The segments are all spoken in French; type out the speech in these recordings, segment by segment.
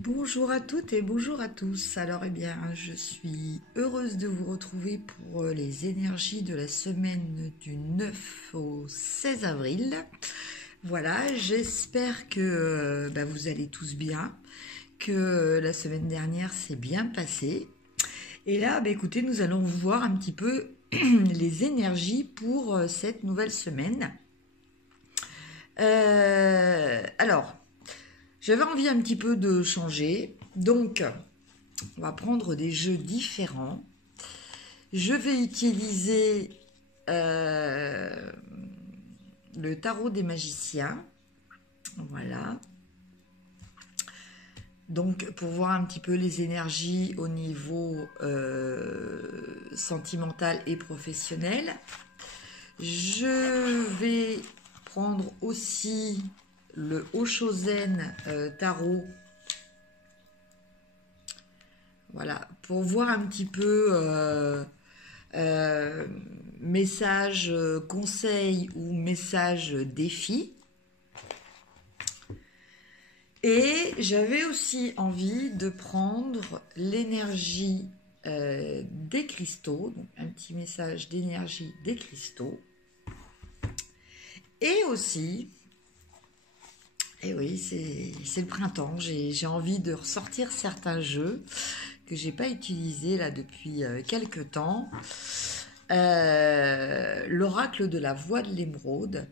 Bonjour à toutes et bonjour à tous. Alors je suis heureuse de vous retrouver pour les énergies de la semaine du 9 au 16 avril. Voilà, j'espère que vous allez tous bien, que la semaine dernière s'est bien passée. Et là, écoutez, nous allons voir un petit peu les énergies pour cette nouvelle semaine. Alors, j'avais envie un petit peu de changer, donc on va prendre des jeux différents. Je vais utiliser le tarot des magiciens. Voilà. Donc pour voir un petit peu les énergies au niveau sentimental et professionnel. Je vais prendre aussi le Oshozen tarot. Voilà, pour voir un petit peu message conseil ou message défi. Et j'avais aussi envie de prendre l'énergie des cristaux, donc un petit message d'énergie des cristaux. Et aussi, et oui, c'est le printemps, j'ai envie de ressortir certains jeux que j'ai pas utilisés là depuis quelques temps. L'oracle de la voix de l'émeraude,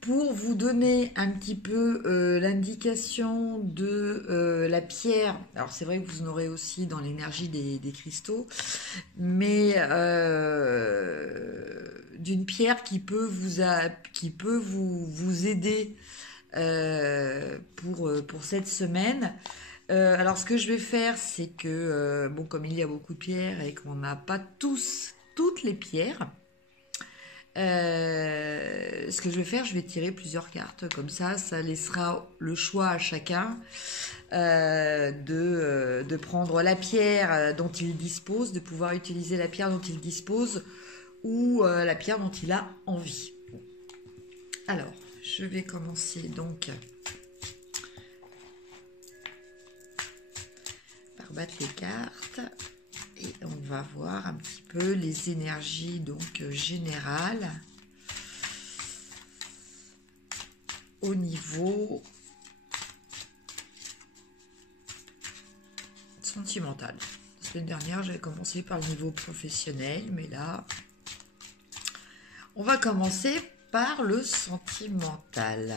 pour vous donner un petit peu l'indication de la pierre. Alors c'est vrai que vous en aurez aussi dans l'énergie des cristaux, mais d'une pierre qui peut vous aider pour cette semaine. Alors ce que je vais faire, c'est que bon, comme il y a beaucoup de pierres et qu'on n'a pas toutes les pierres, ce que je vais faire, je vais tirer plusieurs cartes, comme ça laissera le choix à chacun de prendre la pierre dont il dispose, de pouvoir utiliser la pierre dont il dispose ou la pierre dont il a envie. Alors, je vais commencer donc par battre les cartes. Et on va voir un petit peu les énergies donc générales au niveau sentimental. La semaine dernière, j'avais commencé par le niveau professionnel, mais là, on va commencer par le sentimental.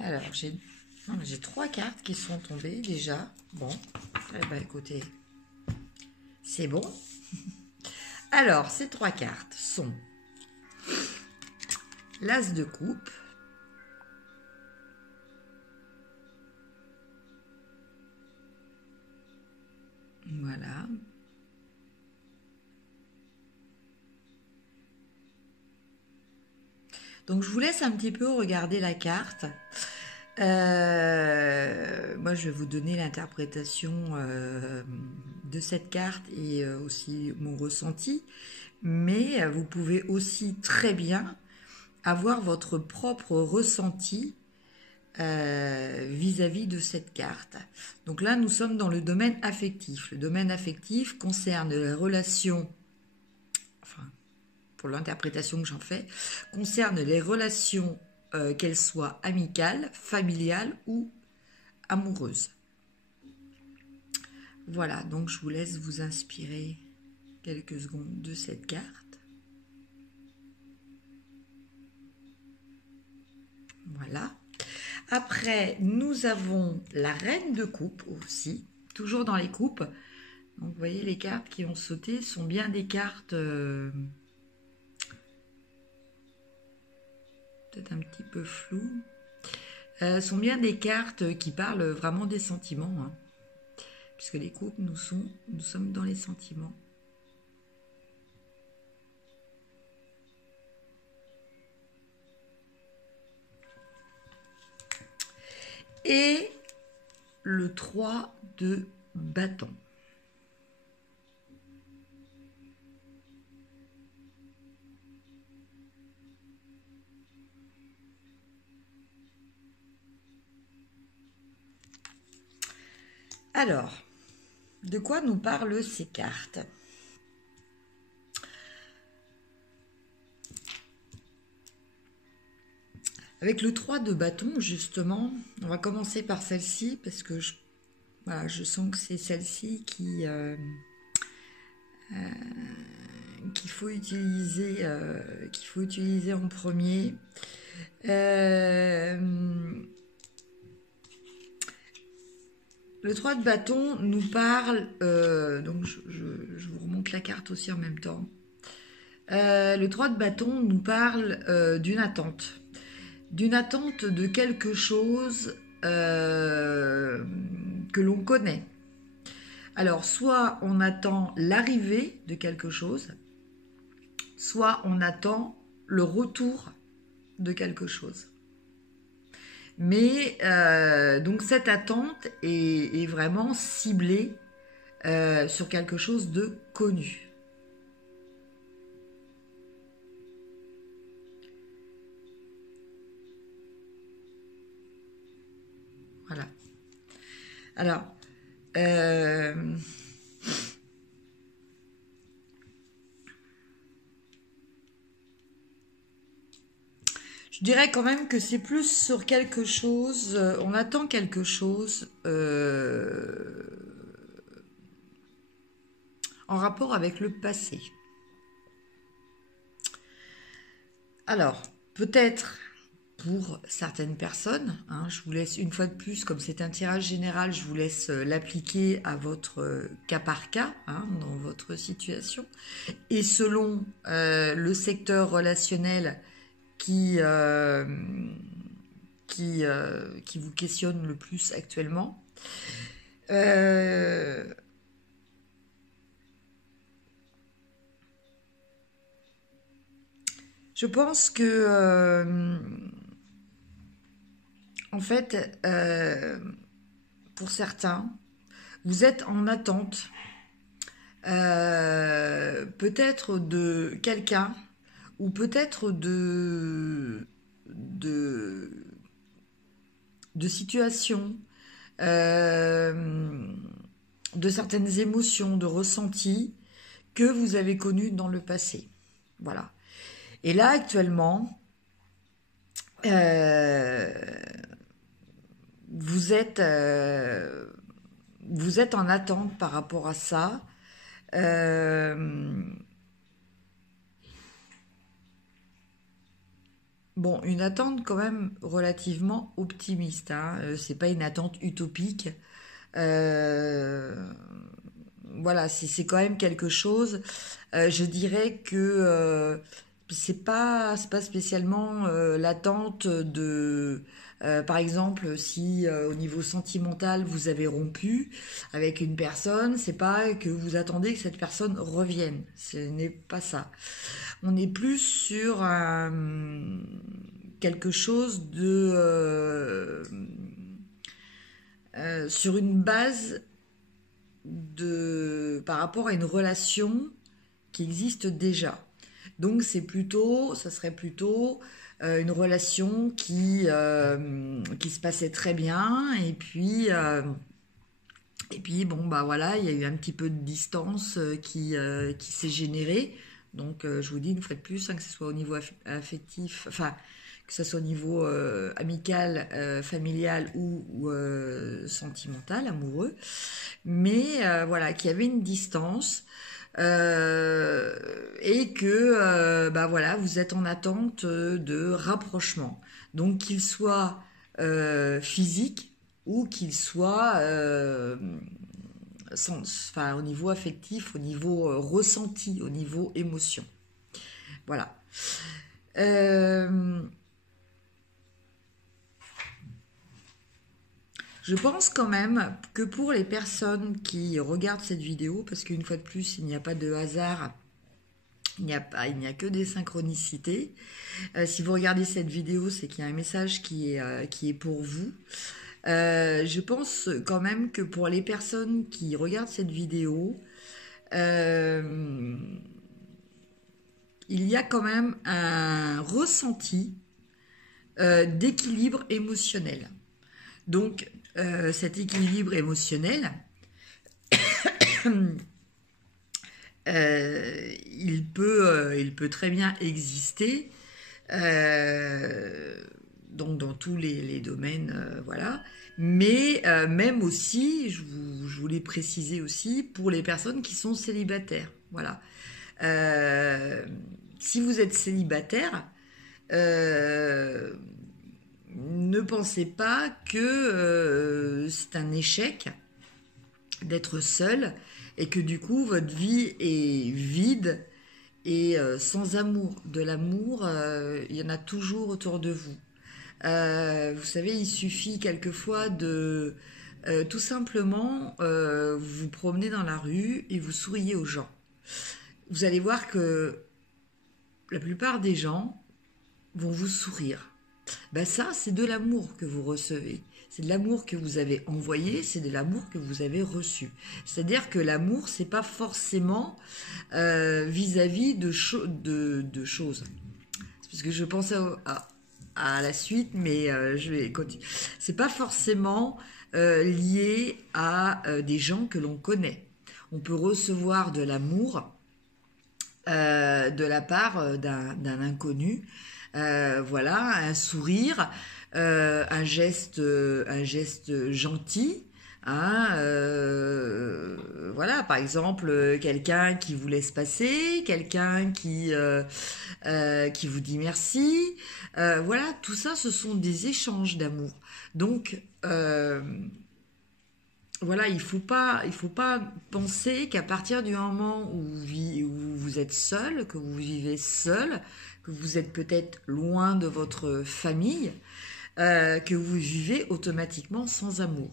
Alors, j'ai 3 cartes qui sont tombées déjà. Bon, eh ben, écoutez, c'est bon. Alors, ces 3 cartes sont l'As de coupe, voilà, donc je vous laisse un petit peu regarder la carte. Moi, je vais vous donner l'interprétation de cette carte et aussi mon ressenti. Mais vous pouvez aussi très bien avoir votre propre ressenti vis-à-vis de cette carte. Donc là, nous sommes dans le domaine affectif. Le domaine affectif concerne les relations, enfin, pour l'interprétation que j'en fais, concerne les relations qu'elles soient amicales, familiales ou amoureuses. Voilà, donc je vous laisse vous inspirer quelques secondes de cette carte. Voilà. Après, nous avons la reine de coupe aussi, toujours dans les coupes. Donc, vous voyez, les cartes qui ont sauté sont bien des cartes peut-être un petit peu floues. Sont bien des cartes qui parlent vraiment des sentiments, hein, puisque les coupes, nous sommes dans les sentiments. Et le 3 de bâton. Alors, de quoi nous parlent ces cartes? Avec le 3 de bâton, justement, on va commencer par celle-ci, parce que voilà, je sens que c'est celle-ci qu'il faut utiliser en premier. Le 3 de bâton nous parle, donc je vous remonte la carte aussi en même temps. Le 3 de bâton nous parle d'une attente de quelque chose que l'on connaît. Alors, soit on attend l'arrivée de quelque chose, soit on attend le retour de quelque chose. Mais donc cette attente est vraiment ciblée sur quelque chose de connu. Voilà. Alors, je dirais quand même que c'est plus sur quelque chose, on attend quelque chose en rapport avec le passé. Alors, peut-être pour certaines personnes, hein, je vous laisse une fois de plus, comme c'est un tirage général, je vous laisse l'appliquer à votre cas par cas, hein, dans votre situation. Et selon le secteur relationnel qui vous questionne le plus actuellement. Je pense que, en fait, pour certains, vous êtes en attente peut-être de quelqu'un ou peut-être de situations, de certaines émotions, de ressentis que vous avez connus dans le passé. Voilà. Et là, actuellement, vous êtes en attente par rapport à ça. Bon, une attente quand même relativement optimiste, hein. C'est pas une attente utopique. Voilà, c'est quand même quelque chose. Je dirais que c'est pas spécialement l'attente de par exemple, si au niveau sentimental vous avez rompu avec une personne, c'est pas que vous attendez que cette personne revienne. Ce n'est pas ça. On est plus sur quelque chose de sur une base par rapport à une relation qui existe déjà. Donc ça serait plutôt une relation qui se passait très bien et puis bon bah voilà, il y a eu un petit peu de distance qui s'est générée. Donc je vous dis une fois de plus, hein, que ce soit au niveau affectif, enfin que ce soit au niveau amical, familial ou sentimental, amoureux, mais voilà, qu'il y avait une distance. Et que bah voilà, vous êtes en attente de rapprochement, donc qu'il soit physique ou qu'il soit enfin, au niveau affectif, au niveau ressenti, au niveau émotion. Voilà. Je pense quand même que pour les personnes qui regardent cette vidéo, parce qu'une fois de plus, il n'y a pas de hasard, il n'y a que des synchronicités. Si vous regardez cette vidéo, c'est qu'il y a un message qui est pour vous. Je pense quand même que pour les personnes qui regardent cette vidéo, euh, il y a quand même un ressenti d'équilibre émotionnel. Donc, cet équilibre émotionnel, il peut très bien exister donc dans tous les domaines, voilà. Mais même aussi, je voulais préciser aussi, pour les personnes qui sont célibataires, voilà. Euh, Si vous êtes célibataire, euh, ne pensez pas que c'est un échec d'être seul et que du coup votre vie est vide et sans amour. De l'amour, il y en a toujours autour de vous. Vous savez, il suffit quelquefois de tout simplement vous promener dans la rue et vous souriez aux gens. Vous allez voir que la plupart des gens vont vous sourire. Ben ça, c'est de l'amour que vous recevez. C'est de l'amour que vous avez envoyé, c'est de l'amour que vous avez reçu. C'est-à-dire que l'amour, c'est pas forcément vis-à-vis de choses. C'est parce que je pensais à la suite, mais je vais continuer. C'est pas forcément lié à des gens que l'on connaît. On peut recevoir de l'amour de la part d'un inconnu. Voilà, un sourire, un geste gentil. Hein, voilà, par exemple, quelqu'un qui vous laisse passer, quelqu'un qui vous dit merci. Voilà, tout ça, ce sont des échanges d'amour. Donc, voilà, il faut pas penser qu'à partir du moment où vous êtes seul, que vous vivez seul, que vous êtes peut-être loin de votre famille, que vous vivez automatiquement sans amour.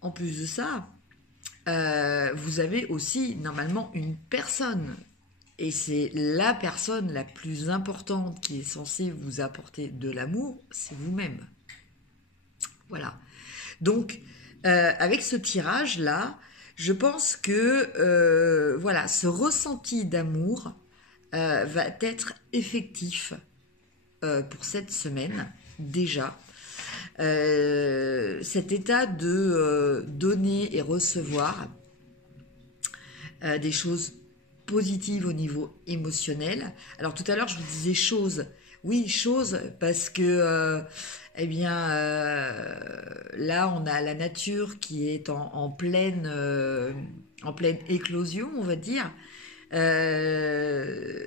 En plus de ça, vous avez aussi normalement une personne, et c'est la personne la plus importante qui est censée vous apporter de l'amour, c'est vous-même. Voilà. Donc, avec ce tirage-là, je pense que voilà, ce ressenti d'amour va être effectif pour cette semaine déjà. Cet état de donner et recevoir des choses positives au niveau émotionnel. Alors tout à l'heure je vous disais choses, oui choses parce que eh bien là on a la nature qui est en pleine éclosion on va dire. Euh,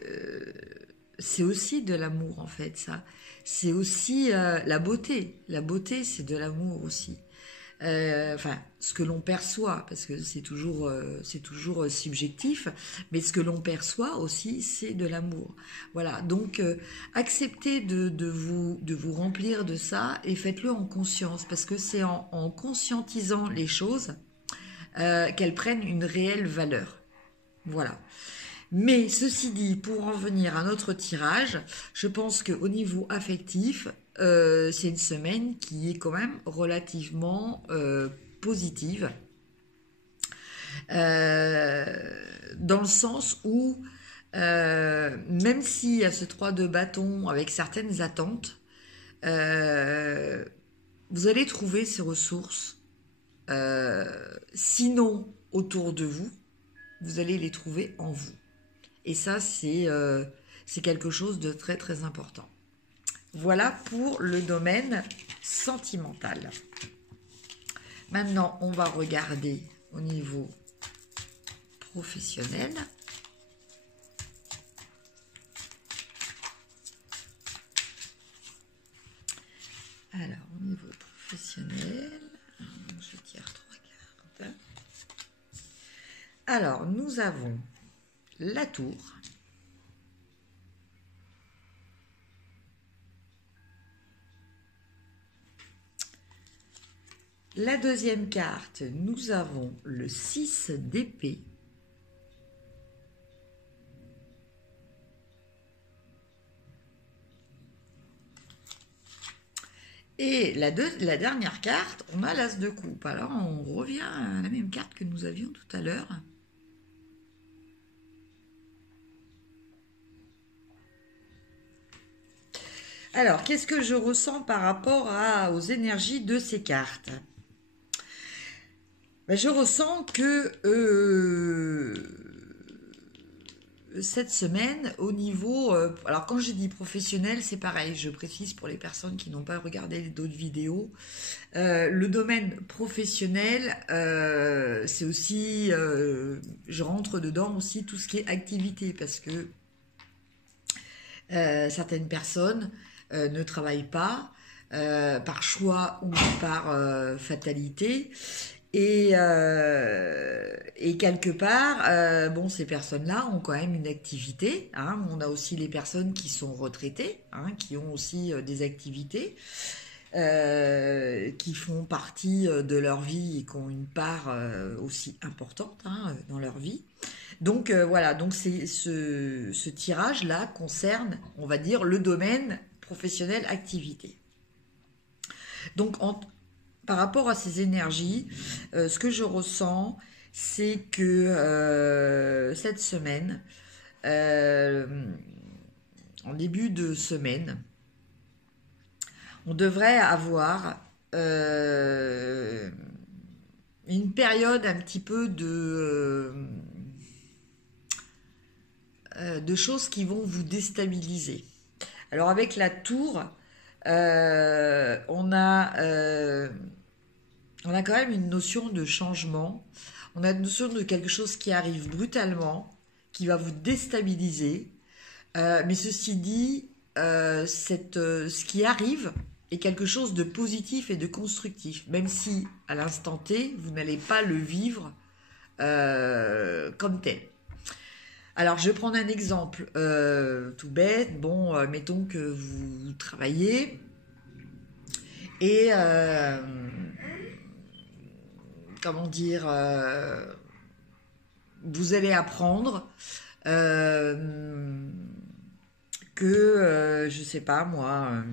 c'est aussi de l'amour en fait ça. C'est aussi la beauté. La beauté c'est de l'amour aussi. Enfin, ce que l'on perçoit, parce que c'est toujours subjectif, mais ce que l'on perçoit aussi, c'est de l'amour. Voilà, donc acceptez de vous remplir de ça et faites-le en conscience, parce que c'est en conscientisant les choses qu'elles prennent une réelle valeur. Voilà. Mais ceci dit, pour en venir à notre tirage, je pense qu'au niveau affectif, c'est une semaine qui est quand même relativement positive, euh, dans le sens où, même s'il y a ce 3 de bâton avec certaines attentes, euh, vous allez trouver ces ressources, sinon autour de vous, vous allez les trouver en vous. Et ça, c'est quelque chose de très très important. Voilà pour le domaine sentimental. Maintenant, on va regarder au niveau professionnel. Alors, au niveau professionnel, je tire 3 cartes. Alors, nous avons la tour. La deuxième carte, nous avons le 6 d'épée. Et la dernière carte, on a l'As de coupe. Alors, on revient à la même carte que nous avions tout à l'heure. Alors, qu'est-ce que je ressens par rapport aux énergies de ces cartes? Je ressens que cette semaine, au niveau... alors, quand je dis professionnel, c'est pareil. Je précise pour les personnes qui n'ont pas regardé d'autres vidéos. Le domaine professionnel, c'est aussi... je rentre dedans aussi tout ce qui est activité, parce que certaines personnes ne travaillent pas par choix ou par fatalité. Et quelque part, bon, ces personnes-là ont quand même une activité. Hein. On a aussi les personnes qui sont retraitées, hein, qui ont aussi des activités, qui font partie de leur vie et qui ont une part aussi importante, hein, dans leur vie. Donc voilà, donc ce tirage-là concerne, on va dire, le domaine professionnel activité. Donc par rapport à ces énergies, ce que je ressens, c'est que cette semaine, en début de semaine, on devrait avoir une période un petit peu de choses qui vont vous déstabiliser. Alors avec la tour, on a quand même une notion de changement. On a une notion de quelque chose qui arrive brutalement, qui va vous déstabiliser. Mais ceci dit, ce qui arrive est quelque chose de positif et de constructif, même si à l'instant T, vous n'allez pas le vivre comme tel. Alors, je vais prendre un exemple tout bête. Bon, mettons que vous travaillez et comment dire, vous allez apprendre que, je sais pas moi,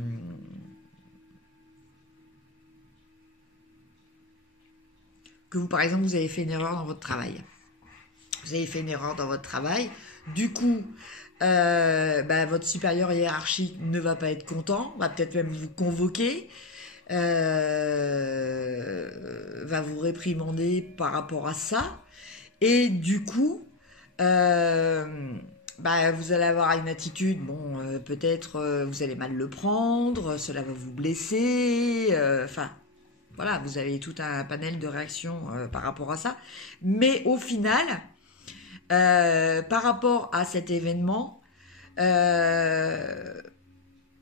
que vous, par exemple, vous avez fait une erreur dans votre travail. Vous avez fait une erreur dans votre travail. Du coup, votre supérieur hiérarchique ne va pas être content, va peut-être même vous convoquer, va vous réprimander par rapport à ça. Et du coup, vous allez avoir une attitude, bon, peut-être vous allez mal le prendre, cela va vous blesser, enfin... voilà, vous avez tout un panel de réactions par rapport à ça. Mais au final, par rapport à cet événement,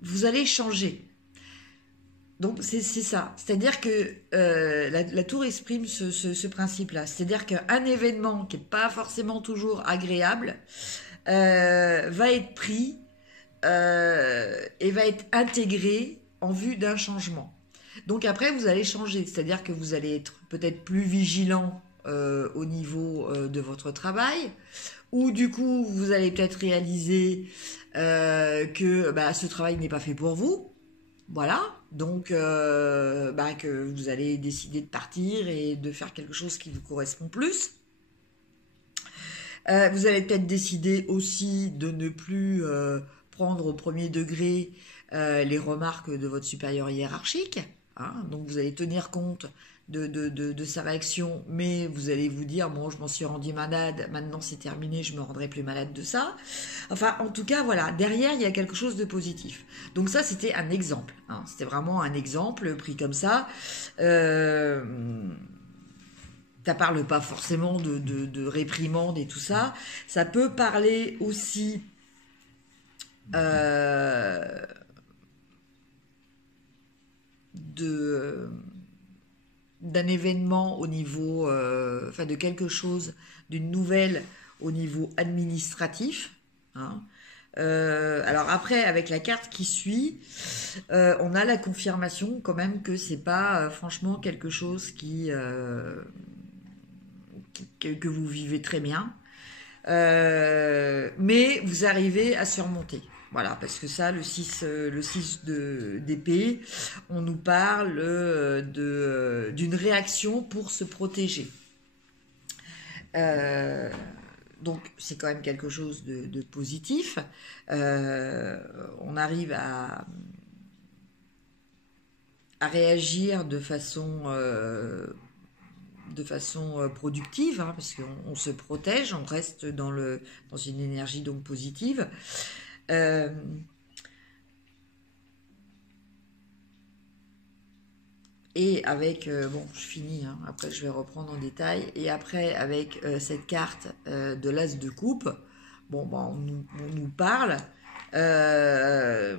vous allez changer. Donc c'est ça. C'est-à-dire que la tour exprime ce principe-là. C'est-à-dire qu'un événement qui n'est pas forcément toujours agréable va être pris et va être intégré en vue d'un changement. Donc après, vous allez changer, c'est-à-dire que vous allez être peut-être plus vigilant au niveau de votre travail, ou du coup, vous allez peut-être réaliser que ce travail n'est pas fait pour vous. Voilà, donc que vous allez décider de partir et de faire quelque chose qui vous correspond plus. Vous allez peut-être décider aussi de ne plus prendre au premier degré les remarques de votre supérieur hiérarchique. Hein, donc vous allez tenir compte de sa réaction, mais vous allez vous dire, bon, je m'en suis rendu malade, maintenant c'est terminé, je me rendrai plus malade de ça. Enfin, en tout cas, voilà, derrière, il y a quelque chose de positif. Donc ça, c'était un exemple. Hein, c'était vraiment un exemple pris comme ça. Ça parle pas forcément de réprimande et tout ça. Ça peut parler aussi... d'un événement au niveau, de quelque chose, d'une nouvelle au niveau administratif. Hein. Alors après, avec la carte qui suit, on a la confirmation quand même que c'est pas franchement quelque chose que vous vivez très bien, mais vous arrivez à surmonter. Voilà, parce que ça, le 6 d'épée, on nous parle d'une réaction pour se protéger. Donc, c'est quand même quelque chose de positif. On arrive à réagir de façon productive, hein, parce qu'on se protège, on reste dans une énergie donc positive. Et avec, bon, je finis, hein, après je vais reprendre en détail, et après avec cette carte de l'as de coupe, bon, ben, on nous parle de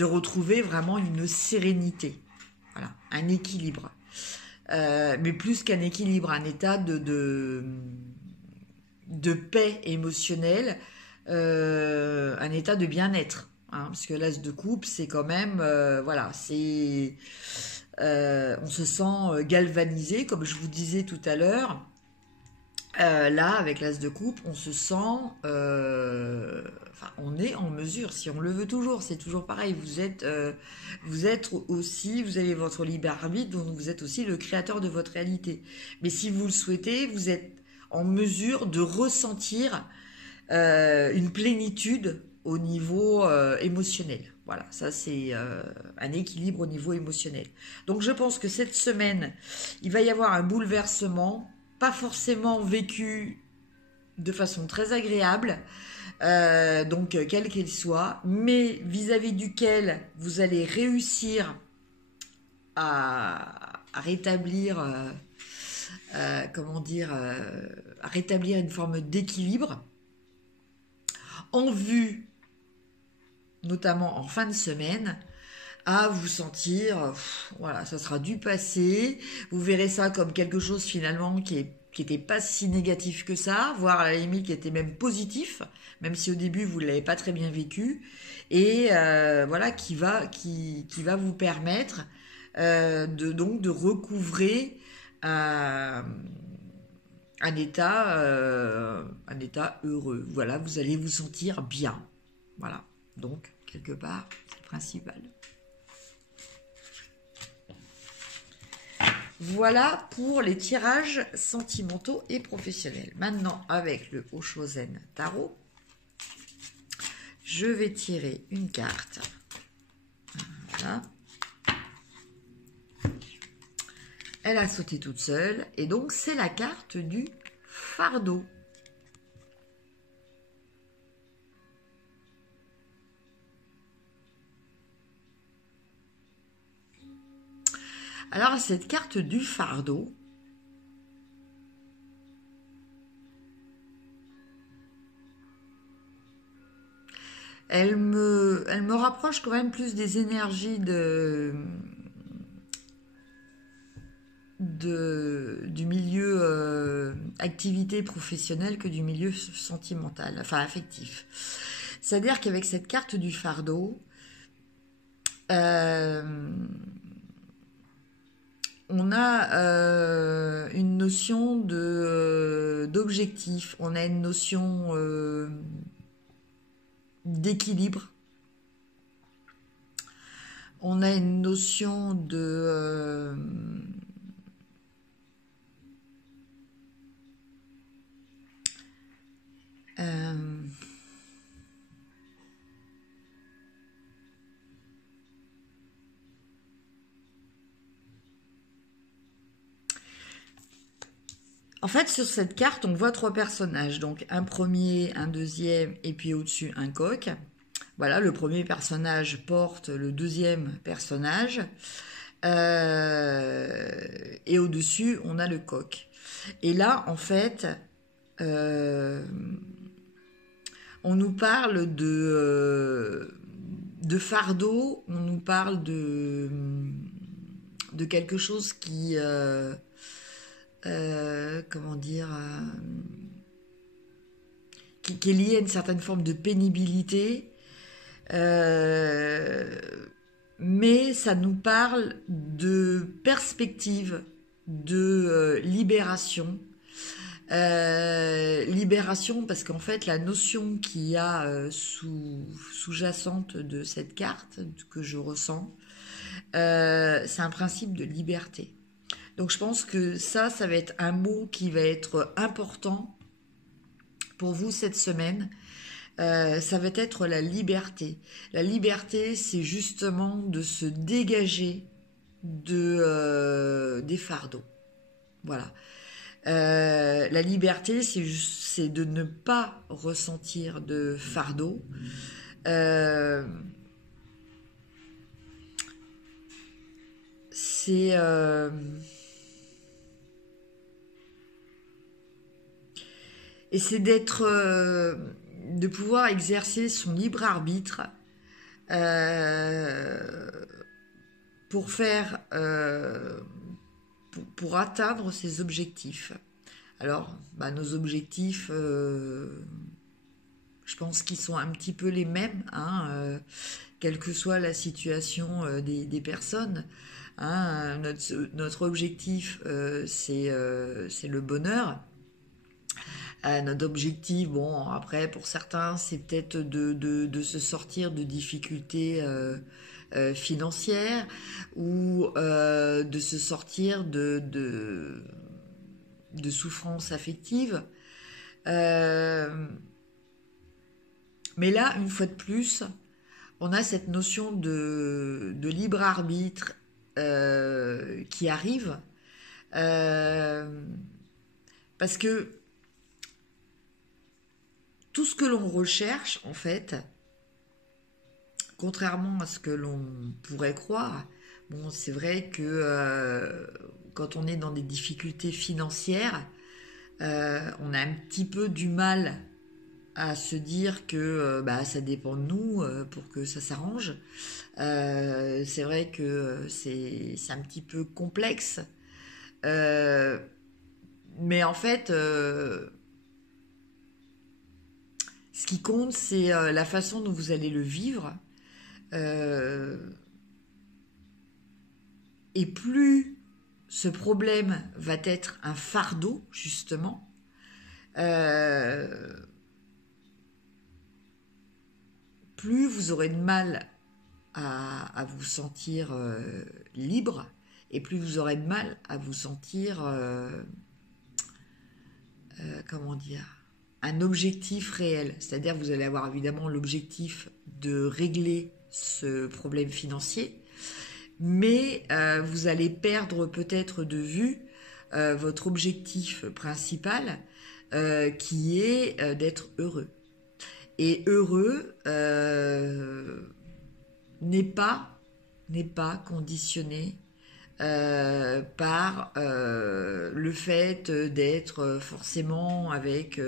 retrouver vraiment une sérénité, voilà, un équilibre. Mais plus qu'un équilibre, un état de paix émotionnelle, un état de bien-être. Hein, parce que l'as de coupe, c'est quand même, voilà, on se sent galvanisé, comme je vous disais tout à l'heure. Là, avec l'as de coupe, on se sent, enfin, on est en mesure, si on le veut toujours, c'est toujours pareil. Vous êtes aussi, vous avez votre libre arbitre, donc vous êtes aussi le créateur de votre réalité. Mais si vous le souhaitez, vous êtes en mesure de ressentir une plénitude au niveau émotionnel. Voilà, ça c'est un équilibre au niveau émotionnel. Donc je pense que cette semaine, il va y avoir un bouleversement, pas forcément vécu de façon très agréable, donc quelle qu'elle soit, mais vis-à-vis duquel vous allez réussir à rétablir, comment dire, à rétablir une forme d'équilibre en vue, notamment en fin de semaine, à vous sentir, voilà, ça sera du passé, vous verrez ça comme quelque chose finalement qui était pas si négatif que ça, voire à la limite qui était même positif, même si au début vous ne l'avez pas très bien vécu, et voilà, qui va vous permettre donc de recouvrer un état heureux. Voilà, vous allez vous sentir bien. Voilà, donc quelque part, c'est le principal. Voilà pour les tirages sentimentaux et professionnels. Maintenant, avec le Oshozen Tarot, je vais tirer une carte. Voilà. Elle a sauté toute seule, et donc c'est la carte du fardeau. Alors, cette carte du fardeau, elle me rapproche quand même plus des énergies du milieu activité professionnelle que du milieu sentimental, enfin affectif. C'est-à-dire qu'avec cette carte du fardeau, on a une notion d'objectif, on a une notion d'équilibre, on a une notion de en fait, sur cette carte, on voit trois personnages. Donc, un premier, un deuxième, et puis au-dessus, un coq. Voilà, le premier personnage porte le deuxième personnage. Et au-dessus, on a le coq. Et là, en fait, on nous parle de fardeau, on nous parle de quelque chose qui... comment dire, qui est lié à une certaine forme de pénibilité, mais ça nous parle de perspective, de libération, Libération, parce qu'en fait, la notion qu'il y a sous-jacente de cette carte que je ressens, c'est un principe de liberté. Donc je pense que ça va être un mot qui va être important pour vous cette semaine. Ça va être la liberté. La liberté, c'est justement de se dégager des fardeaux. Voilà. La liberté, c'est de ne pas ressentir de fardeau. C'est et c'est de pouvoir exercer son libre arbitre pour faire pour atteindre ses objectifs. Alors, nos objectifs, je pense qu'ils sont un petit peu les mêmes, hein, quelle que soit la situation des personnes. Hein, notre objectif, c'est le bonheur. Notre objectif, bon, après, pour certains, c'est peut-être de se sortir de difficultés financières ou de se sortir de souffrances affectives. Mais là, une fois de plus, on a cette notion de libre arbitre qui arrive parce que tout ce que l'on recherche, en fait, contrairement à ce que l'on pourrait croire, bon, c'est vrai que quand on est dans des difficultés financières, on a un petit peu du mal à se dire que ça dépend de nous pour que ça s'arrange. C'est vrai que c'est un petit peu complexe. Mais en fait, ce qui compte, c'est la façon dont vous allez le vivre. Et plus ce problème va être un fardeau, justement, plus vous aurez de mal à vous sentir libre, et plus vous aurez de mal à vous sentir, comment dire, un objectif réel. C'est-à-dire que vous allez avoir évidemment l'objectif de régler ce problème financier, mais vous allez perdre peut-être de vue votre objectif principal, qui est d'être heureux. Et heureux n'est pas conditionné par le fait d'être forcément avec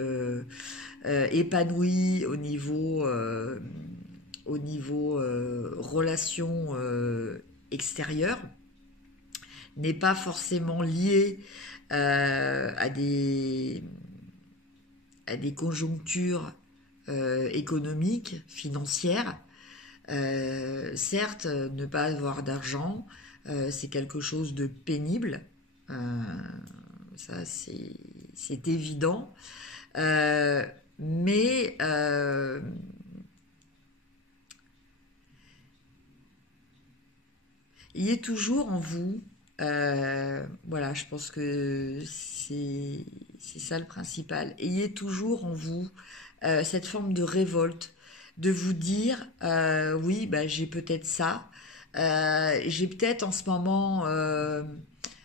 épanoui au niveau relation extérieure, n'est pas forcément lié à des conjonctures économiques, financières. Certes, ne pas avoir d'argent, c'est quelque chose de pénible, ça c'est évident, mais ayez toujours en vous, voilà, je pense que c'est ça le principal, ayez toujours en vous cette forme de révolte, de vous dire, oui, j'ai peut-être ça, j'ai peut-être en ce moment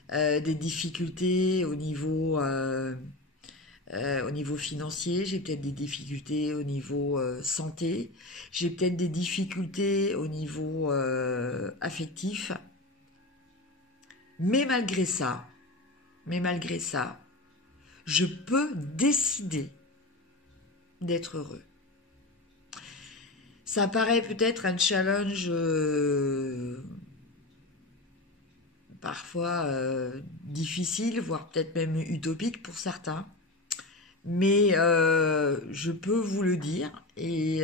des difficultés au niveau financier, j'ai peut-être des difficultés au niveau santé, j'ai peut-être des difficultés au niveau affectif, mais malgré ça, je peux décider d'être heureux. Ça paraît peut-être un challenge parfois difficile, voire peut-être même utopique pour certains. Mais je peux vous le dire, et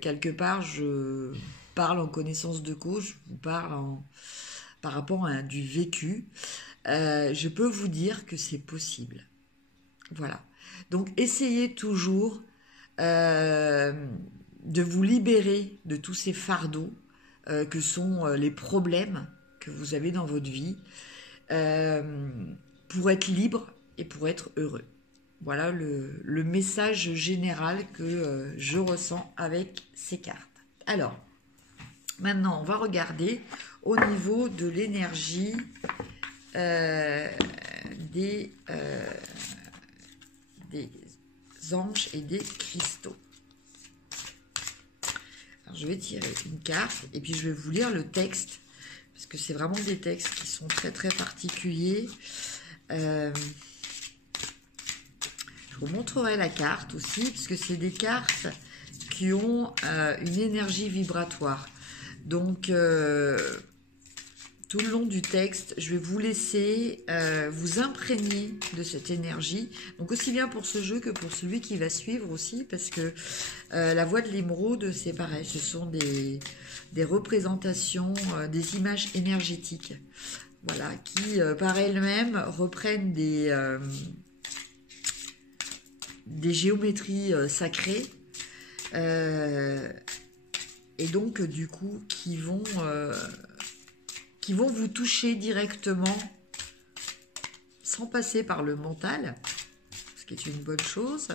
quelque part je parle en connaissance de cause, je vous parle par rapport à du vécu. Je peux vous dire que c'est possible. Voilà. Donc, essayez toujours de vous libérer de tous ces fardeaux que sont les problèmes que vous avez dans votre vie pour être libre et pour être heureux. Voilà le message général que je ressens avec ces cartes. Alors, maintenant, on va regarder au niveau de l'énergie des anges et des cristaux. Alors, je vais tirer une carte et puis je vais vous lire le texte parce que c'est vraiment des textes qui sont très très particuliers. Je vous montrerai la carte aussi parce que c'est des cartes qui ont une énergie vibratoire. Donc tout le long du texte, je vais vous laisser vous imprégner de cette énergie. Donc aussi bien pour ce jeu que pour celui qui va suivre aussi, parce que la voie de l'émeraude, c'est pareil, ce sont des représentations, des images énergétiques, voilà, qui par elles-mêmes reprennent des géométries sacrées, et donc du coup qui vont vous toucher directement sans passer par le mental, ce qui est une bonne chose.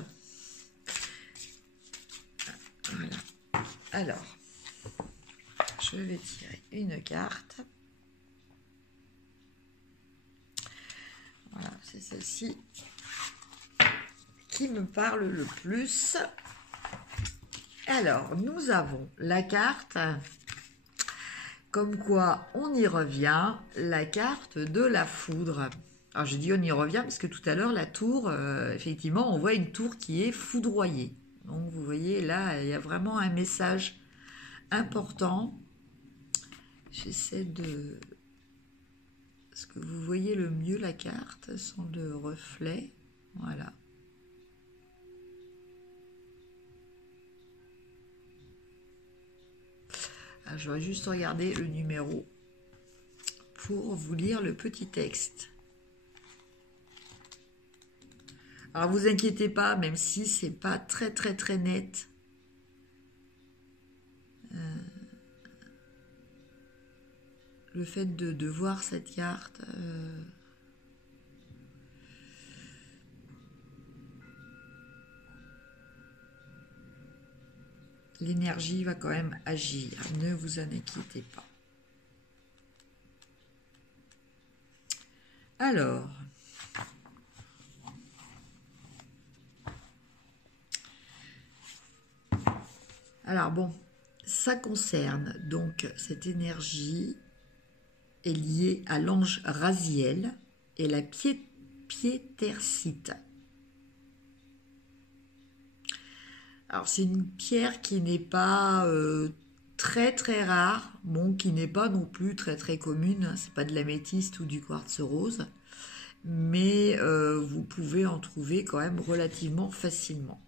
Voilà. Alors, je vais tirer une carte. Voilà, c'est celle-ci qui me parle le plus. Alors, nous avons la carte, comme quoi on y revient, la carte de la foudre. Alors, je dis on y revient parce que tout à l'heure, la tour, effectivement, on voit une tour qui est foudroyée. Donc, vous voyez, là, il y a vraiment un message important. J'essaie de... Est-ce que vous voyez le mieux la carte sans le reflet? Voilà. Alors, je vais juste regarder le numéro pour vous lire le petit texte. Alors, vous inquiétez pas, même si c'est pas très très très net. Le fait de voir cette carte... l'énergie va quand même agir, ne vous en inquiétez pas. Alors bon, ça concerne donc cette énergie est liée à l'ange Raziel et la piétercite. Alors c'est une pierre qui n'est pas très très rare, bon, qui n'est pas non plus très très commune, hein, c'est pas de l'améthyste ou du quartz rose, mais vous pouvez en trouver quand même relativement facilement.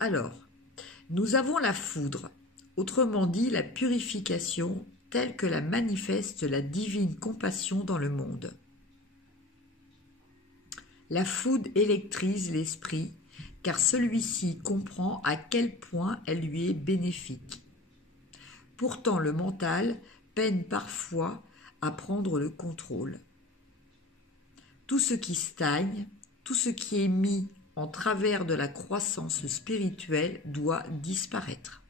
Alors, nous avons la foudre, autrement dit la purification telle que la manifeste la divine compassion dans le monde. La foudre électrise l'esprit, car celui-ci comprend à quel point elle lui est bénéfique. Pourtant, le mental peine parfois à prendre le contrôle. Tout ce qui stagne, tout ce qui est mis en travers de la croissance spirituelle doit disparaître.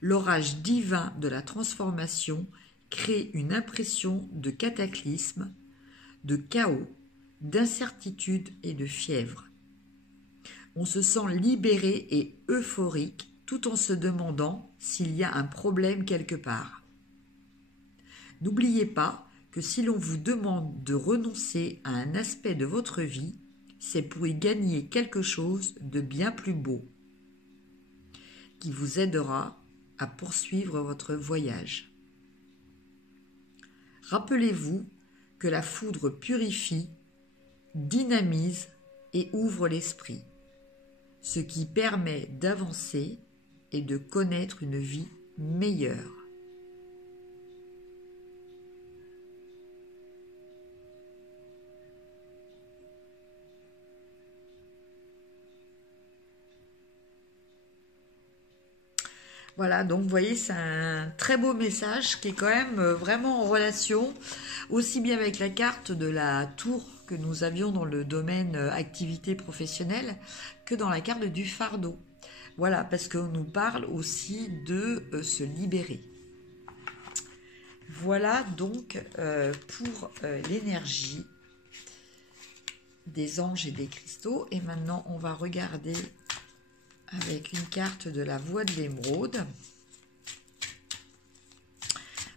L'orage divin de la transformation crée une impression de cataclysme, de chaos, d'incertitude et de fièvre. On se sent libéré et euphorique tout en se demandant s'il y a un problème quelque part. N'oubliez pas que si l'on vous demande de renoncer à un aspect de votre vie, c'est pour y gagner quelque chose de bien plus beau, qui vous aidera à poursuivre votre voyage. Rappelez-vous que la foudre purifie, dynamise et ouvre l'esprit, ce qui permet d'avancer et de connaître une vie meilleure. Voilà, donc vous voyez, c'est un très beau message qui est quand même vraiment en relation, aussi bien avec la carte de la tour que nous avions dans le domaine activité professionnelle, que dans la carte du fardeau. Voilà, parce qu'on nous parle aussi de se libérer. Voilà donc pour l'énergie des anges et des cristaux. Et maintenant, on va regarder avec une carte de la voie de l'émeraude.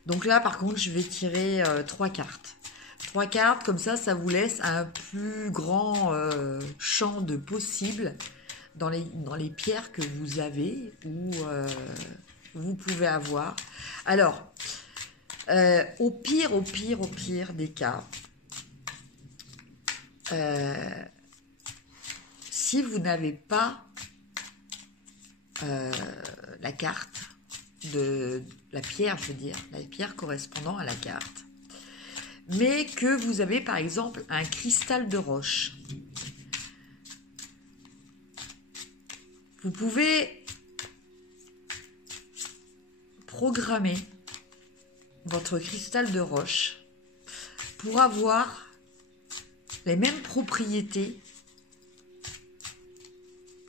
Donc là, par contre, je vais tirer 3 cartes. 3 cartes, comme ça vous laisse un plus grand champ de possibles dans les pierres que vous avez ou vous pouvez avoir. Alors, au pire des cas, si vous n'avez pas la carte de la pierre, je veux dire, la pierre correspondant à la carte, mais que vous avez par exemple un cristal de roche, vous pouvez programmer votre cristal de roche pour avoir les mêmes propriétés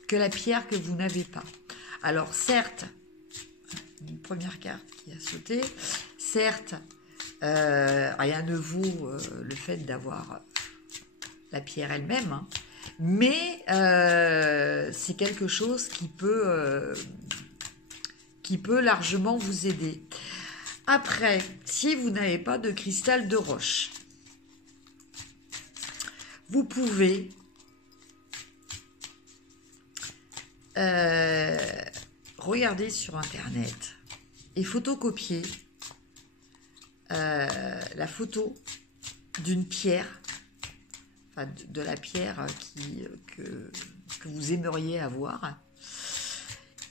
que la pierre que vous n'avez pas. Alors certes, une première carte qui a sauté, certes, rien ne vaut le fait d'avoir la pierre elle-même, hein, mais c'est quelque chose qui peut largement vous aider. Après, si vous n'avez pas de cristal de roche, vous pouvez regarder sur internet et photocopier la photo d'une pierre, enfin de la pierre que vous aimeriez avoir,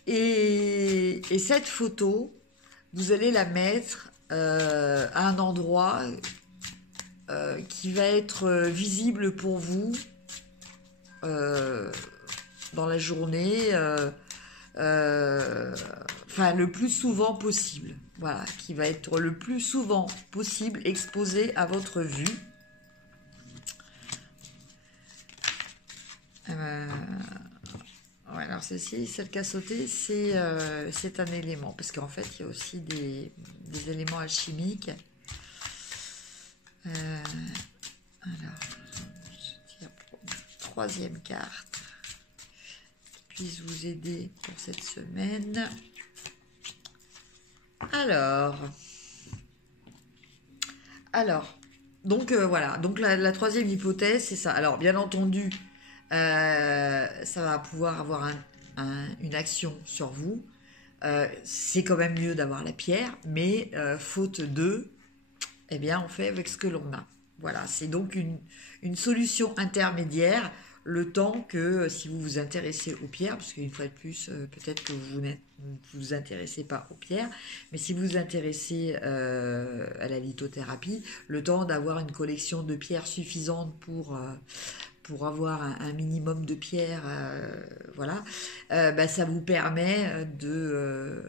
et cette photo, vous allez la mettre à un endroit qui va être visible pour vous dans la journée, enfin le plus souvent possible. Voilà, qui va être le plus souvent possible exposé à votre vue. Ouais, alors celle qui a sauté, c'est un élément, parce qu'en fait, il y a aussi des éléments alchimiques. Alors, je tire pour une troisième carte qui puisse vous aider pour cette semaine. Alors, donc voilà, donc la troisième hypothèse, c'est ça. Alors, bien entendu, ça va pouvoir avoir une action sur vous. C'est quand même mieux d'avoir la pierre, mais faute de, eh bien, on fait avec ce que l'on a. Voilà, c'est donc une solution intermédiaire, le temps que si vous vous intéressez aux pierres, parce qu'une fois de plus, peut-être que vous ne vous intéressez pas aux pierres, mais si vous vous intéressez à la lithothérapie, le temps d'avoir une collection de pierres suffisante pour avoir un minimum de pierres, voilà, ça vous permet de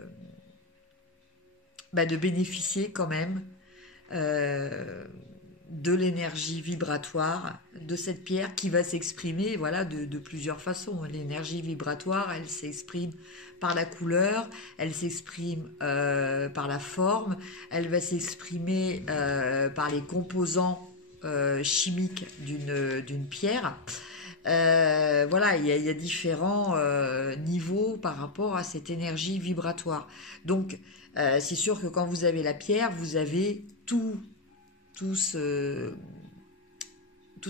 bénéficier quand même de l'énergie vibratoire de cette pierre qui va s'exprimer, voilà, de plusieurs façons. L'énergie vibratoire, elle s'exprime par la couleur, elle s'exprime par la forme, elle va s'exprimer par les composants chimiques d'une pierre. Voilà, il y a différents niveaux par rapport à cette énergie vibratoire. Donc, c'est sûr que quand vous avez la pierre, vous avez toutes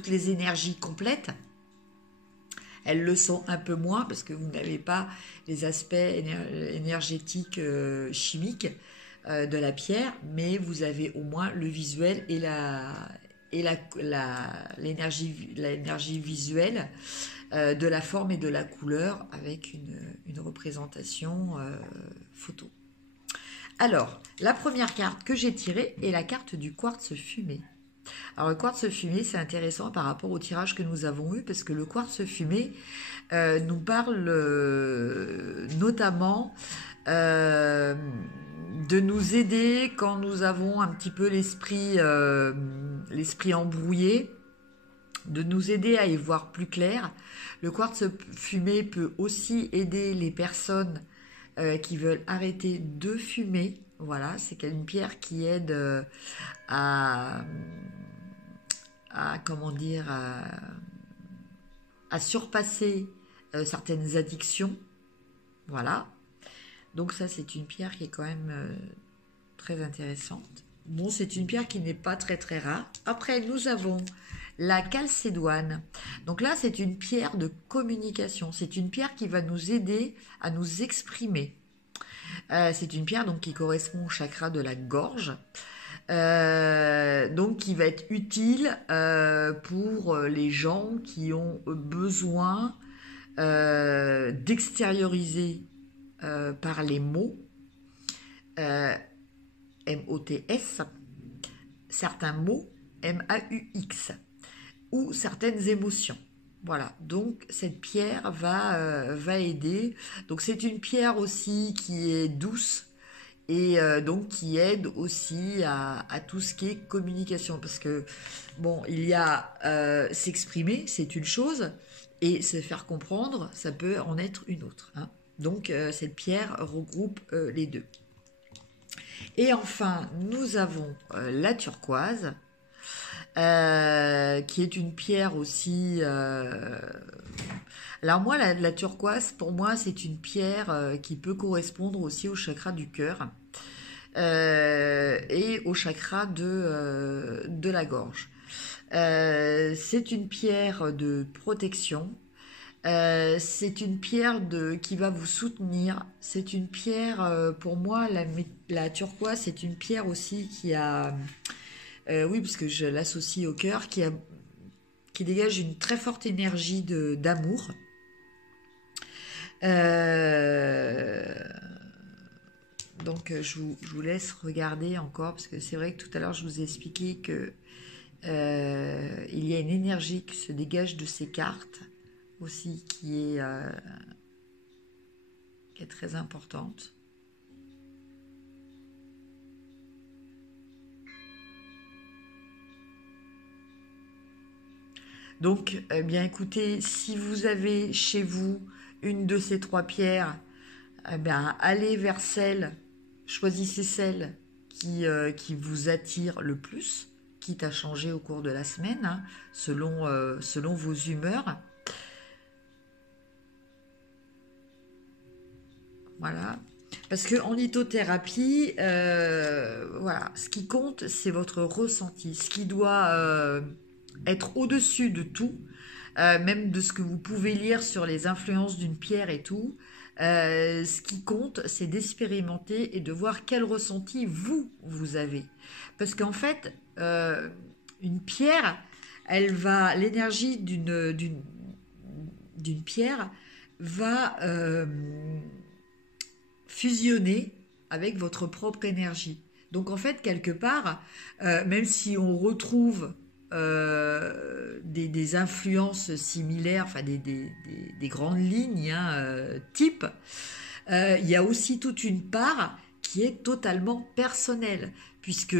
les énergies complètes. Elles le sont un peu moins parce que vous n'avez pas les aspects énergétiques chimiques de la pierre, mais vous avez au moins le visuel et l'énergie visuelle de la forme et de la couleur avec une représentation photo. Alors, la première carte que j'ai tirée est la carte du quartz fumé. Alors, le quartz fumé, c'est intéressant par rapport au tirage que nous avons eu, parce que le quartz fumé nous parle notamment de nous aider quand nous avons un petit peu l'esprit embrouillé, de nous aider à y voir plus clair. Le quartz fumé peut aussi aider les personnes qui veulent arrêter de fumer. Voilà, c'est une pierre qui aide à, comment dire, à surpasser certaines addictions. Voilà. Donc ça, c'est une pierre qui est quand même très intéressante. Bon, c'est une pierre qui n'est pas très très rare. Après, nous avons la calcédoine. Donc là, c'est une pierre de communication. C'est une pierre qui va nous aider à nous exprimer. C'est une pierre donc qui correspond au chakra de la gorge. Donc qui va être utile pour les gens qui ont besoin d'extérioriser par les mots, M-O-T-S, certains mots, M-A-U-X, ou certaines émotions. Voilà, donc cette pierre va aider. Donc c'est une pierre aussi qui est douce et donc qui aide aussi à tout ce qui est communication. Parce que, bon, il y a s'exprimer, c'est une chose, et se faire comprendre, ça peut en être une autre. Hein. Donc cette pierre regroupe les deux. Et enfin, nous avons la turquoise, qui est une pierre aussi... Alors moi, la turquoise, pour moi, c'est une pierre qui peut correspondre aussi au chakra du cœur et au chakra de la gorge. C'est une pierre de protection. C'est une pierre qui va vous soutenir. C'est une pierre, pour moi, la turquoise, c'est une pierre aussi qui a... oui, parce que je l'associe au cœur, qui dégage une très forte énergie d'amour. Donc, je vous laisse regarder encore, parce que c'est vrai que tout à l'heure, je vous ai expliqué que il y a une énergie qui se dégage de ces cartes aussi, qui est très importante. Donc, eh bien, écoutez, si vous avez chez vous une de ces trois pierres, eh bien, allez vers choisissez celle qui vous attire le plus, quitte à changer au cours de la semaine, hein, selon vos humeurs. Voilà. Parce qu'en lithothérapie, voilà, ce qui compte, c'est votre ressenti. Ce qui doit être au-dessus de tout, même de ce que vous pouvez lire sur les influences d'une pierre et tout. Ce qui compte, c'est d'expérimenter et de voir quel ressenti vous avez. Parce qu'en fait, une pierre, l'énergie d'une pierre va fusionner avec votre propre énergie. Donc en fait, quelque part, même si on retrouve des influences similaires, enfin des grandes lignes, hein, type, il y a aussi toute une part qui est totalement personnelle, puisque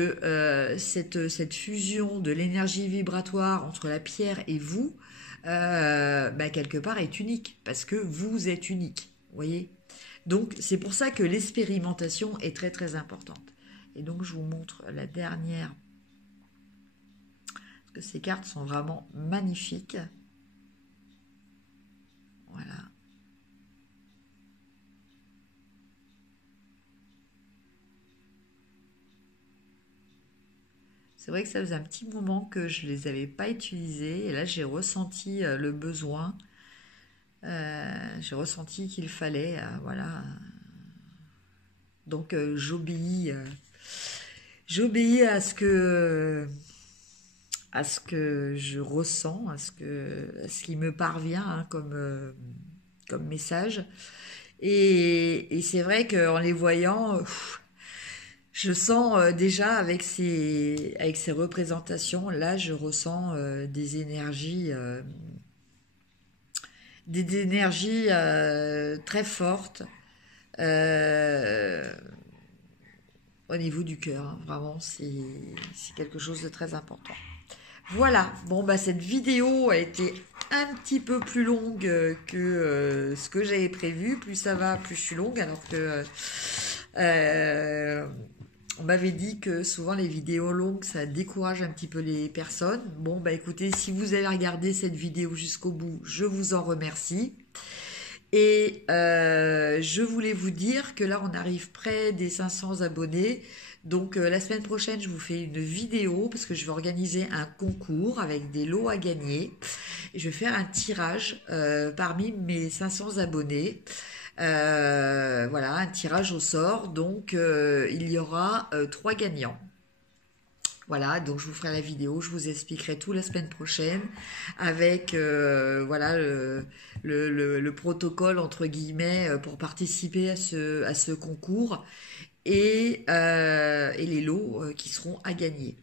cette fusion de l'énergie vibratoire entre la pierre et vous, quelque part est unique, parce que vous êtes unique, vous voyez. Donc c'est pour ça que l'expérimentation est très très importante. Et donc je vous montre la dernière, parce que ces cartes sont vraiment magnifiques. Voilà. C'est vrai que ça faisait un petit moment que je ne les avais pas utilisées, et là j'ai ressenti le besoin. J'ai ressenti qu'il fallait, voilà. Donc j'obéis à ce que je ressens, à ce qui me parvient, hein, comme message. Et c'est vrai qu'en les voyant, je sens déjà avec ces représentations, là je ressens des énergies très fortes, au niveau du cœur. Hein. Vraiment, c'est quelque chose de très important. Voilà, bon bah cette vidéo a été un petit peu plus longue que ce que j'avais prévu. Plus ça va, plus je suis longue, alors que on m'avait dit que souvent les vidéos longues, ça décourage un petit peu les personnes. Bon bah écoutez, si vous avez regardé cette vidéo jusqu'au bout, je vous en remercie. Et je voulais vous dire que là, on arrive près des 500 abonnés. Donc la semaine prochaine, je vous fais une vidéo parce que je vais organiser un concours avec des lots à gagner. Et je vais faire un tirage parmi mes 500 abonnés. Voilà, un tirage au sort. Donc il y aura 3 gagnants. Voilà, donc je vous ferai la vidéo, je vous expliquerai tout la semaine prochaine avec voilà le protocole entre guillemets pour participer à ce concours et les lots qui seront à gagner.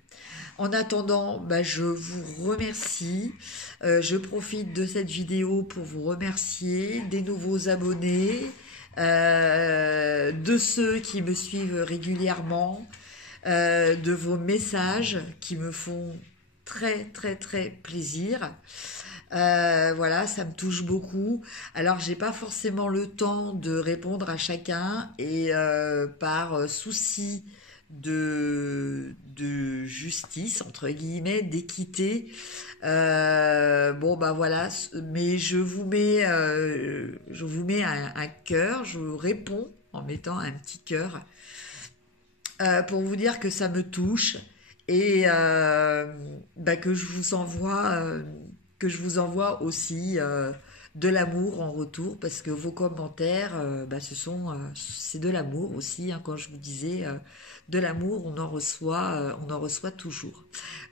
En attendant, bah, je vous remercie. Je profite de cette vidéo pour vous remercier des nouveaux abonnés, de ceux qui me suivent régulièrement. De vos messages qui me font très très très plaisir. Voilà, ça me touche beaucoup. Alors j'ai pas forcément le temps de répondre à chacun et par souci de justice entre guillemets, d'équité. Bon bah voilà, mais je vous mets un cœur, je vous réponds en mettant un petit cœur. Pour vous dire que ça me touche et bah, que je vous envoie aussi de l'amour en retour parce que vos commentaires bah, c'est de l'amour aussi hein, quand je vous disais de l'amour on en reçoit toujours.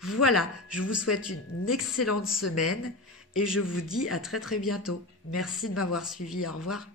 Voilà, je vous souhaite une excellente semaine et je vous dis à très très bientôt. Merci de m'avoir suivi, au revoir.